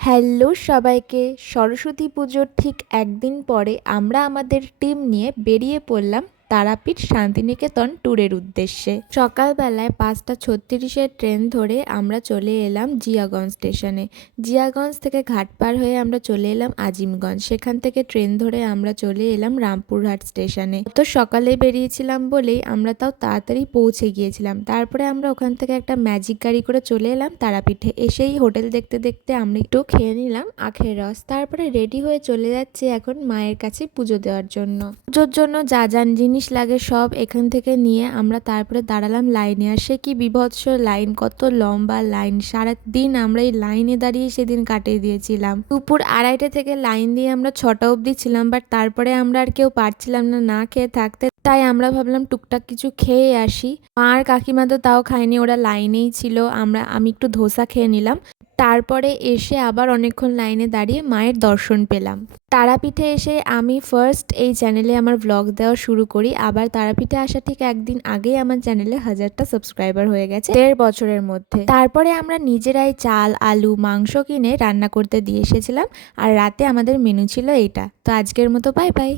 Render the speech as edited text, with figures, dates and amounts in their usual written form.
Hello সবাইকে। সরস্বতী পুজোর ঠিক একদিন পরে আমরা আমাদের টিম নিয়ে বেরিয়ে পড়লাম তারাপীঠ শান্তিনিকেতন ট্যুরের উদ্দেশ্যে। সকালবেলায় 5:36-এর ট্রেন ধরে আমরা চলে এলাম জিয়াগঞ্জ স্টেশনে। জিয়াগঞ্জ থেকে ঘাটপার হয়ে আমরা চলে এলাম আজিমগঞ্জ। সেখান থেকে ট্রেন ধরে আমরা চলে এলাম রামপুরহাট স্টেশনে। তো সকালে বেরিয়েছিলাম বলেই আমরা তাও তাড়াতাড়ি পৌঁছে গিয়েছিলাম। তারপরে আমরা ওখান থেকে একটা ম্যাজিক গাড়ি করে চলে এলাম তারাপীঠে। এসেই হোটেল দেখতে দেখতে আমরা একটু খেয়ে নিলাম আখের রস। তারপরে রেডি হয়ে চলে যাচ্ছি এখন মায়ের কাছে পুজো দেওয়ার জন্য। পুজোর জন্য যা যা জিনিস লাগে সব এখান থেকে নিয়ে আমরা তারপরে দাঁড়ালাম লাইনে। আর সে কি বিভৎস লাইন, কত লম্বা লাইন! সারাদিন আমরা এই লাইনে দাঁড়িয়ে সেদিন কাটিয়ে দিয়েছিলাম। দুপুর 2:30 থেকে লাইন দিয়ে আমরা 6টা অবধি ছিলাম, বাট তারপরে আমরা আর কেউ পারছিলাম না না খেয়ে থাকতে। তাই আমরা ভাবলাম টুকটাক কিছু খেয়ে আসি। মা আর কাকিমা তো তাও খায়নি, ওরা লাইনেই ছিল। আমি একটু ধোসা খেয়ে নিলাম। তারপরে এসে আবার অনেকক্ষণ লাইনে দাঁড়িয়ে মায়ের দর্শন পেলাম। তারাপীঠে এসে আমি ফার্স্ট এই চ্যানেলে আমার ভ্লগ দেওয়া শুরু করি। আবার তারাপীঠে আসা ঠিক একদিন আগেই আমার চ্যানেলে 1000টা সাবস্ক্রাইবার হয়ে গেছে 1.5 বছরের মধ্যে। তারপরে আমরা নিজেরাই চাল, আলু, মাংস কিনে রান্না করতে দিয়ে এসেছিলাম। আর রাতে আমাদের মেনু ছিল এইটা। তো আজকের মতো বাই বাই।